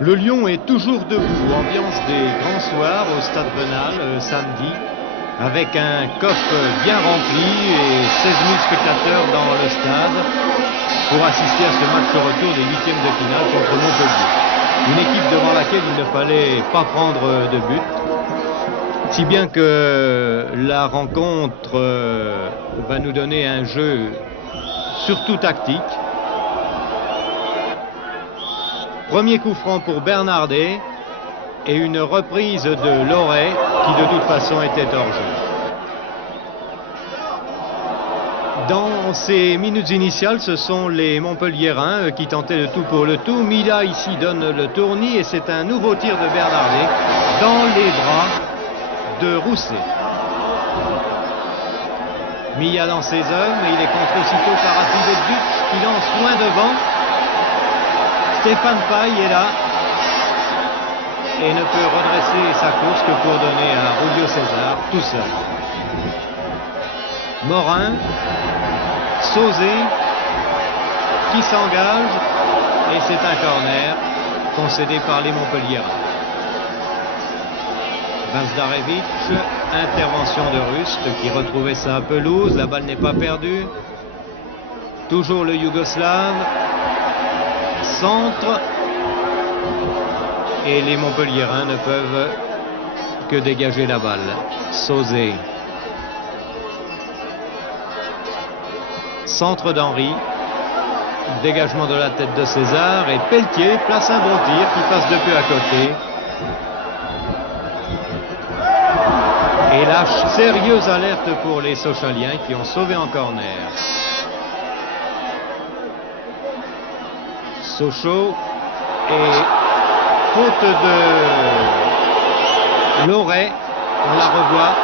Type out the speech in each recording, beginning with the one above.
Le Lion est toujours debout, ambiance des grands soirs au Stade Venal samedi, avec un coffre bien rempli et 16 000 spectateurs dans le stade pour assister à ce match retour des huitièmes de finale contre Montpellier. Une équipe devant laquelle il ne fallait pas prendre de but, si bien que la rencontre va nous donner un jeu surtout tactique. Premier coup franc pour Bernardet et une reprise de Loret qui de toute façon était hors jeu. Dans ces minutes initiales, ce sont les Montpelliérains qui tentaient le tout pour le tout. Mila ici donne le tournis et c'est un nouveau tir de Bernardet dans les bras de Rousset. Milla dans ses hommes et il est contre aussitôt par Azibedzic qui lance loin devant. Stéphane Paille est là et ne peut redresser sa course que pour donner à Julio César tout seul. Morin, Sauzé qui s'engage et c'est un corner concédé par les Montpelliérains. Bazdarevic, intervention de Rust qui retrouvait sa pelouse, la balle n'est pas perdue. Toujours le Yougoslave. Centre et les Montpelliérains ne peuvent que dégager la balle. Sauzé. Centre d'Henry. Dégagement de la tête de César et Pelletier place un bon tir qui passe de peu à côté. Et la sérieuse alerte pour les Sochaliens qui ont sauvé en corner. Sochaux et faute de Loret, on la revoit.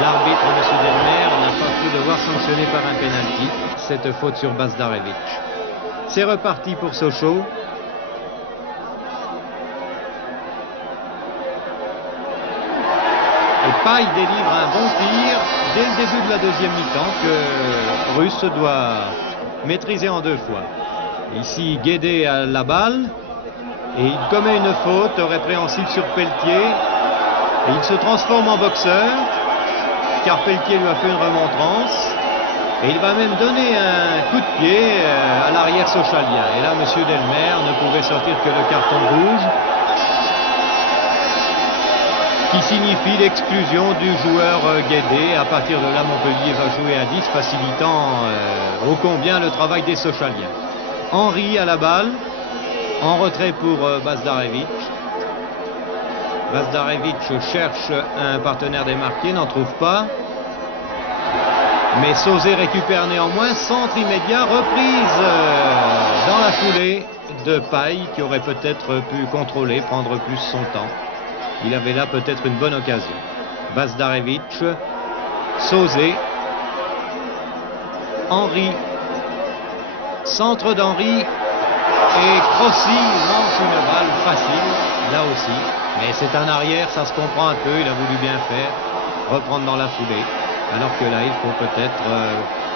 L'arbitre, M. Delmer, n'a pas pu devoir sanctionner par un pénalty cette faute sur Bazdarevic. C'est reparti pour Sochaux. Et Paille délivre un bon tir dès le début de la deuxième mi-temps que Russe doit maîtriser en deux fois. Ici, Guédé a la balle et il commet une faute répréhensible sur Pelletier. Et il se transforme en boxeur car Pelletier lui a fait une remontrance. Et il va même donner un coup de pied à l'arrière sochalien. Et là, M. Delmer ne pouvait sortir que le carton rouge qui signifie l'exclusion du joueur Guédé. À partir de là, Montpellier va jouer à 10, facilitant ô combien le travail des Sochaliens. Henry à la balle, en retrait pour Bazdarevic. Bazdarevic cherche un partenaire démarqué, n'en trouve pas. Mais Sauzé récupère néanmoins, centre immédiat, reprise dans la foulée de Paille qui aurait peut-être pu contrôler, prendre plus son temps. Il avait là peut-être une bonne occasion. Bazdarevic, Sauzé, Henry. Centre d'Henry et Crossi lance une balle facile, là aussi. Mais c'est un arrière, ça se comprend un peu, il a voulu bien faire, reprendre dans la foulée. Alors que là, il faut peut-être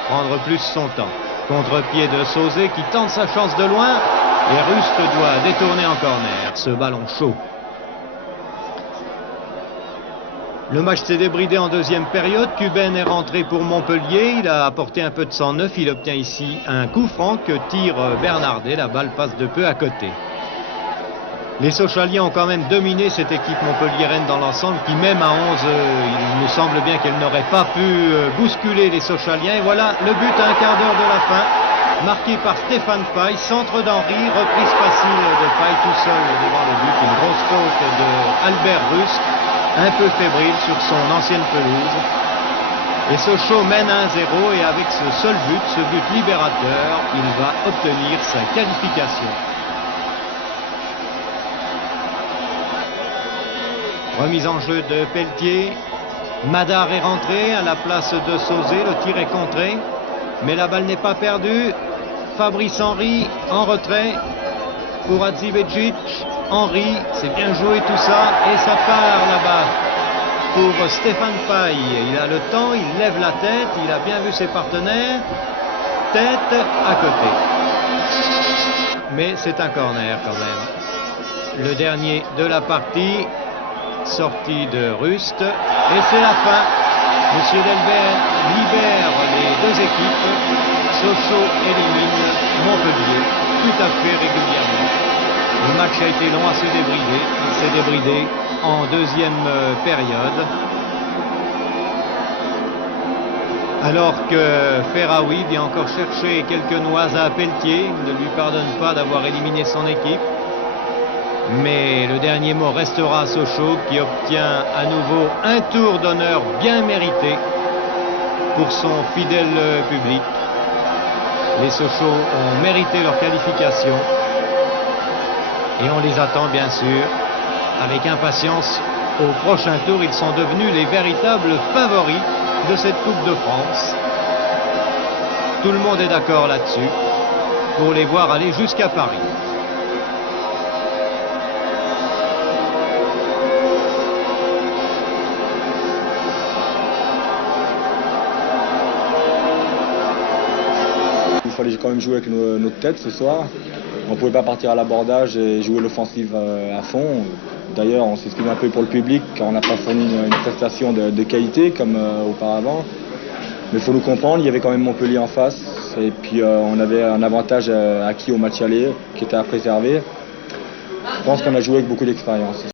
prendre plus son temps. Contre-pied de Sauzé qui tente sa chance de loin et Rust doit détourner en corner. Ce ballon chaud. Le match s'est débridé en deuxième période. Cuben est rentré pour Montpellier. Il a apporté un peu de sang neuf. Il obtient ici un coup franc que tire Bernardet. La balle passe de peu à côté. Les Sochaliens ont quand même dominé cette équipe montpelliéraine dans l'ensemble qui même à 11, il nous semble bien qu'elle n'aurait pas pu bousculer les Sochaliens. Et voilà le but à un quart d'heure de la fin. Marqué par Stéphane Paille. Centre d'Henry. Reprise facile de Paille tout seul devant le but. Une grosse faute de Albert Rust. Un peu fébrile sur son ancienne pelouse. Et Sochaux mène 1-0 et avec ce seul but, ce but libérateur, il va obtenir sa qualification. Remise en jeu de Pelletier. Madar est rentré à la place de Sauzé. Le tir est contré, mais la balle n'est pas perdue. Fabrice Henry en retrait pour Hadzibedzic. Henry, c'est bien joué tout ça, et ça part là-bas pour Stéphane Paille. Il a le temps, il lève la tête, il a bien vu ses partenaires. Tête à côté. Mais c'est un corner quand même. le dernier de la partie, sortie de Rust, et c'est la fin. Monsieur Delbert libère les deux équipes. Sochaux élimine Montpellier tout à fait régulièrement. Le match a été long à se débrider. Il s'est débridé en deuxième période. Alors que Ferraoui vient encore chercher quelques noises à Pelletier. Il ne lui pardonne pas d'avoir éliminé son équipe. Mais le dernier mot restera à Sochaux qui obtient à nouveau un tour d'honneur bien mérité pour son fidèle public. Les Sochaux ont mérité leur qualification et on les attend bien sûr avec impatience au prochain tour. Ils sont devenus les véritables favoris de cette Coupe de France. Tout le monde est d'accord là-dessus pour les voir aller jusqu'à Paris. Il fallait quand même jouer avec notre tête ce soir. On ne pouvait pas partir à l'abordage et jouer l'offensive à fond. D'ailleurs, on s'excuse un peu pour le public car on n'a pas fourni une prestation de qualité comme auparavant. Mais il faut nous comprendre, il y avait quand même Montpellier en face. Et puis on avait un avantage acquis au match aller qui était à préserver. Je pense qu'on a joué avec beaucoup d'expérience.